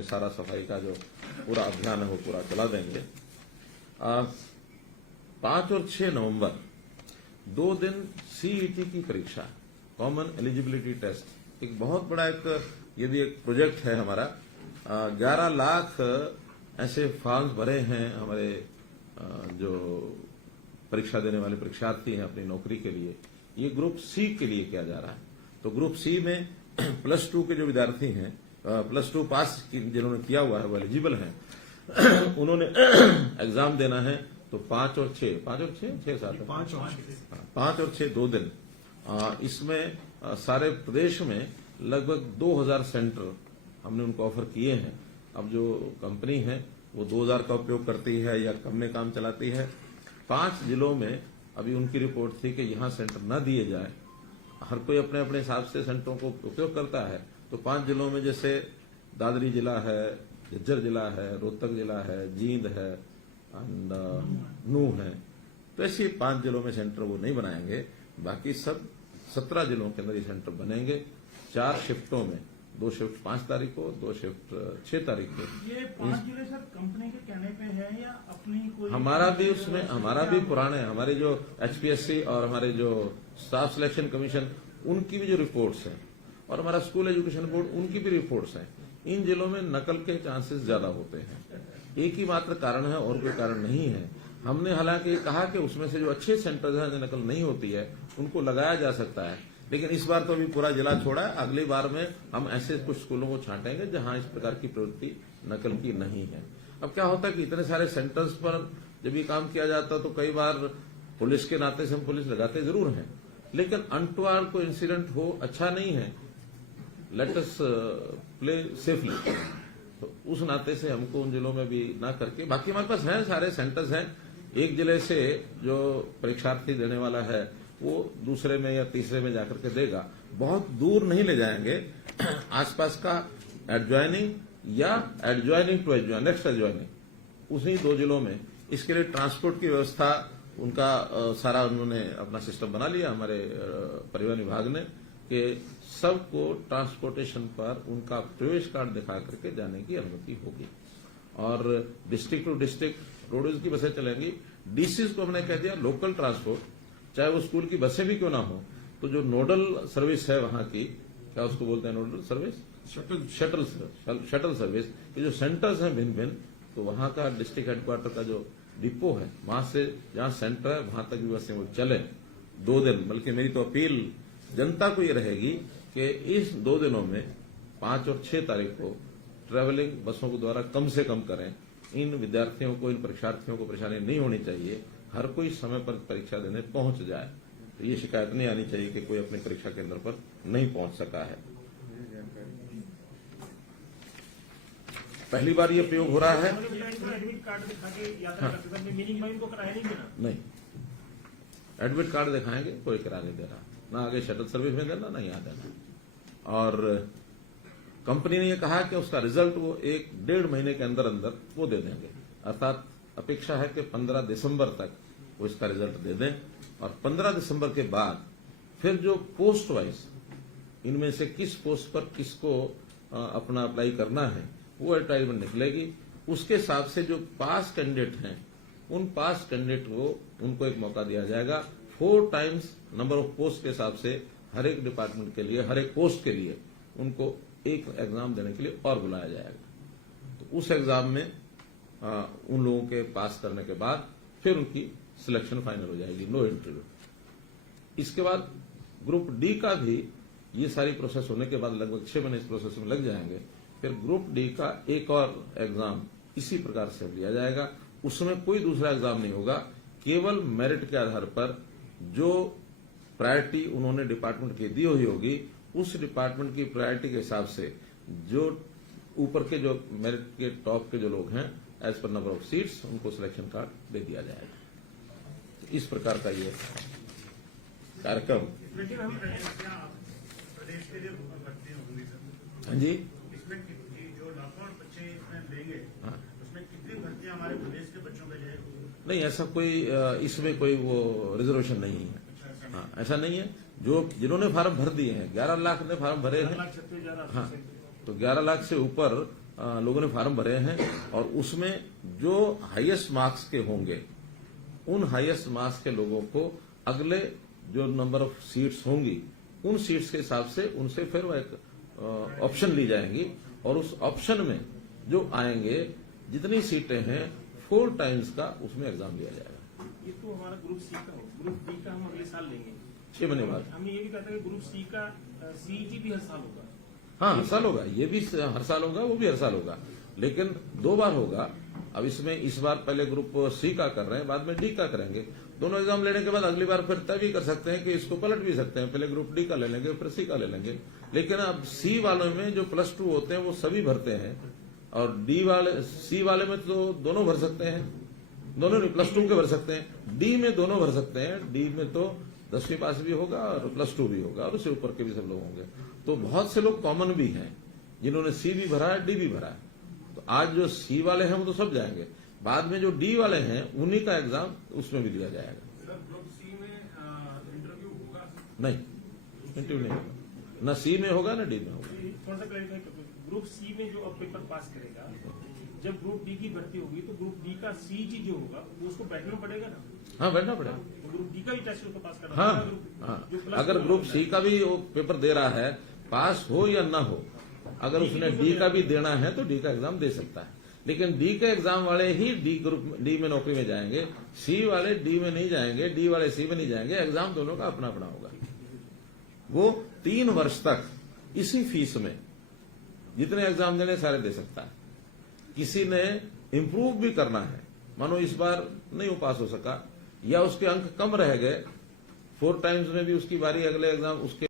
में सारा सफाई का जो पूरा अभियान है वो पूरा चला देंगे। 5 और 6 नवंबर 2 दिन सीईटी की परीक्षा, कॉमन एलिजिबिलिटी टेस्ट, एक बहुत बड़ा यदि एक प्रोजेक्ट है हमारा। 11 लाख ऐसे फॉर्म्स भरे हैं हमारे जो परीक्षा देने वाले परीक्षार्थी हैं अपनी नौकरी के लिए। ये ग्रुप सी के लिए किया जा रहा है। तो ग्रुप सी में +2 के जो विद्यार्थी हैं, +2 पास जिन्होंने किया हुआ है वो एलिजिबल हैं, उन्होंने एग्जाम देना है। तो 5 और 6 7 5 और 6 2 दिन। इसमें सारे प्रदेश में लगभग 2000 सेंटर हमने उनको ऑफर किए हैं। अब जो कंपनी है वो 2000 का उपयोग करती है या कम में काम चलाती है। 5 जिलों में अभी उनकी रिपोर्ट थी कि यहां सेंटर न दिए जाए, हर कोई अपने अपने हिसाब से सेंटरों को उपयोग करता है। तो 5 जिलों में जैसे दादरी जिला है, झज्जर जिला है, रोहतक जिला है, जींद है एंड नूह है। तो ऐसे 5 जिलों में सेंटर वो नहीं बनाएंगे, बाकी सब 17 जिलों के अंदर ये सेंटर बनेंगे 4 शिफ्टों में। 2 शिफ्ट 5 तारीख को, 2 शिफ्ट 6 तारीख को। ये 5 जिले सर कंपनी के कहने पे है या अपनी कोई? हमारा भी पुराने, हमारे जो एचपीएससी और हमारे जो स्टाफ सिलेक्शन कमीशन उनकी भी जो रिपोर्ट्स हैं और हमारा स्कूल एजुकेशन बोर्ड उनकी भी रिपोर्ट्स हैं। इन जिलों में नकल के चांसेस ज्यादा होते हैं। एक ही मात्र कारण है और कोई कारण नहीं है। हमने हालांकि कहा कि उसमें से जो अच्छे सेंटर्स हैं जो नकल नहीं होती है उनको लगाया जा सकता है, लेकिन इस बार तो अभी पूरा जिला छोड़ा है। अगली बार में हम ऐसे कुछ स्कूलों को छांटेंगे जहां इस प्रकार की प्रवृत्ति नकल की नहीं है। अब क्या होता है कि इतने सारे सेंटर्स पर जब ये काम किया जाता है तो कई बार पुलिस के नाते से हम पुलिस लगाते जरूर हैं, लेकिन अनटुवर्ड कोई इंसिडेंट हो अच्छा नहीं है। Let us play safely. तो उस नाते से हमको उन जिलों में भी ना करके, बाकी हमारे पास हैं सारे सेंटर्स हैं। एक जिले से जो परीक्षार्थी देने वाला है वो दूसरे में या तीसरे में जाकर के देगा। बहुत दूर नहीं ले जाएंगे, आसपास का एडजॉइनिंग या adjoining to adjoin, next adjoining, उसी 2 जिलों में। इसके लिए ट्रांसपोर्ट की व्यवस्था उनका सारा उन्होंने अपना सिस्टम बना लिया हमारे परिवहन विभाग ने, कि सबको ट्रांसपोर्टेशन पर उनका प्रवेश कार्ड दिखा करके जाने की अनुमति होगी। और डिस्ट्रिक्ट टू डिस्ट्रिक्ट रोडवेज की बसें चलेंगी। डीसीज को हमने कह दिया लोकल ट्रांसपोर्ट, चाहे वो स्कूल की बसें भी क्यों ना हो, तो जो नोडल सर्विस है वहां की, क्या उसको बोलते हैं नोडल सर्विस, शटल सर्विस, ये जो सेंटर्स हैं भिन्न भिन्न, तो वहां का डिस्ट्रिक्ट हेडक्वार्टर का जो डिपो है वहां से जहां सेंटर है वहां तक भी बसें वो चले 2 दिन। बल्कि मेरी तो अपील जनता को ये रहेगी कि इस 2 दिनों में 5 और 6 तारीख को ट्रेवलिंग बसों के द्वारा कम से कम करें। इन विद्यार्थियों को, इन परीक्षार्थियों को परेशानी नहीं होनी चाहिए, हर कोई समय पर परीक्षा देने पहुंच जाए। तो ये शिकायत नहीं आनी चाहिए कि कोई अपनी परीक्षा केंद्र पर नहीं पहुंच सका है। पहली बार ये प्रयोग हो रहा है। एडमिट कार्ड दिखा के यात्रा करते थे, मीनिंग में इनको किराया नहीं देना? नहीं, एडमिट कार्ड दिखाएंगे, कोई किराया नहीं दे रहा, ना आगे शटल सर्विस में देना ना यहाँ देना। और कंपनी ने यह कहा कि उसका रिजल्ट वो 1-1.5 महीने के अंदर अंदर वो दे देंगे। अर्थात अपेक्षा है कि 15 दिसंबर तक वो इसका रिजल्ट दे दें। और 15 दिसंबर के बाद फिर जो पोस्ट वाइज इनमें से किस पोस्ट पर किसको अपना अप्लाई करना है वो एडवर्टाइजमेंट निकलेगी। उसके हिसाब से जो पास कैंडिडेट हैं उन पास कैंडिडेट को उनको एक मौका दिया जाएगा। 4 टाइम्स नंबर ऑफ पोस्ट के हिसाब से हर एक डिपार्टमेंट के लिए, हर एक पोस्ट के लिए उनको एक एग्जाम देने के लिए और बुलाया जाएगा। तो उस एग्जाम में उन लोगों के पास करने के बाद फिर उनकी सिलेक्शन फाइनल हो जाएगी, नो इंटरव्यू। इसके बाद ग्रुप डी का भी ये सारी प्रोसेस होने के बाद लगभग 6 महीने इस प्रोसेस में लग जाएंगे। फिर ग्रुप डी का एक और एग्जाम इसी प्रकार से लिया जाएगा। उसमें कोई दूसरा एग्जाम नहीं होगा, केवल मेरिट के आधार पर जो प्रायोरिटी उन्होंने डिपार्टमेंट की दी हुई होगी उस डिपार्टमेंट की प्रायोरिटी के हिसाब से जो ऊपर के जो मेरिट के टॉप के जो लोग हैं as per number of seats उनको सिलेक्शन कार्ड दे दिया जाएगा। इस प्रकार का ये कार्यक्रम। हाँ जी, इसमें जो लाखों बच्चे इसमें लेंगे, हाँ, उसमें कितनी भर्तियां हमारे प्रदेश के बच्चों के लिए? नहीं ऐसा कोई इसमें कोई वो रिजर्वेशन नहीं है। हाँ, ऐसा नहीं है। जो जिन्होंने फार्म भर दिए हैं 11 लाख ने फार्म भरे हैं। हाँ, तो 11 लाख से ऊपर लोगों ने फार्म भरे हैं और उसमें जो हाईएस्ट मार्क्स के होंगे उन हाईएस्ट मार्क्स के लोगों को अगले जो नंबर ऑफ सीट्स होंगी उन सीट्स के हिसाब से उनसे फिर वो एक ऑप्शन ली जाएंगी और उस ऑप्शन में जो आएंगे जितनी सीटें हैं 4 टाइम्स का उसमें एग्जाम लिया जाएगा। ये तो हमारा ग्रुप सी का हो, ग्रुप डी का हम अगले साल लेंगे। 6 महीने बाद। हमने ये भी कहा था कि ग्रुप सी का सीईटी भी हर साल होगा। हाँ, हर साल होगा, ये भी हर साल होगा, वो भी हर साल होगा, लेकिन 2 बार होगा। अब इसमें इस बार पहले ग्रुप सी का कर रहे हैं, बाद में डी का करेंगे। दोनों एग्जाम लेने के बाद अगली बार फिर तय भी कर सकते हैं कि इसको पलट भी सकते हैं, पहले ग्रुप डी का ले लेंगे फिर सी का ले लेंगे। लेकिन अब सी वालों में जो +2 होते हैं वो सभी भरते हैं और सी वाले में तो दोनों भर सकते हैं, दोनों नहीं +2 के भर सकते हैं। डी में दोनों भर सकते हैं, डी में तो 10वीं पास भी होगा और +2 भी होगा और उससे ऊपर के भी सब लोग होंगे। तो बहुत से लोग कॉमन भी हैं जिन्होंने सी भी भरा है, डी भी भरा है। तो आज जो सी वाले हैं वो तो सब जाएंगे, बाद में जो डी वाले हैं उन्हीं का एग्जाम उसमें भी लिया जाएगा। सर, ग्रुप सी में इंटरव्यू होगा? नहीं, इंटरव्यू नहीं होगा, न सी में होगा न डी में होगा। थोड़ा सा क्लैरिफाई कर दो, ग्रुप सी में जो अब पेपर पास करेगा, जब ग्रुप डी की भर्ती होगी तो ग्रुप डी का सीईटी जो होगा वो उसको बैठना पड़ेगा ना? हाँ, बैठना पड़ेगा। तो ग्रुप डी का भी टेस्ट उसको पास करना हाँ, पड़ेगा। हाँ, अगर ग्रुप सी का भी वो पेपर दे रहा है, पास हो या ना हो, अगर उसने डी का भी देना है तो डी का एग्जाम दे सकता है। लेकिन डी के एग्जाम वाले ही डी में नौकरी में जाएंगे, सी वाले डी में नहीं जाएंगे, डी वाले सी में नहीं जाएंगे। एग्जाम दोनों का अपना अपना होगा। वो 3 वर्ष तक इसी फीस में जितने एग्जाम देने सारे दे सकता है। किसी ने इंप्रूव भी करना है, मानो इस बार नहीं वो पास हो सका या उसके अंक कम रह गए, 4 टाइम्स में भी उसकी बारी अगले एग्जाम उसके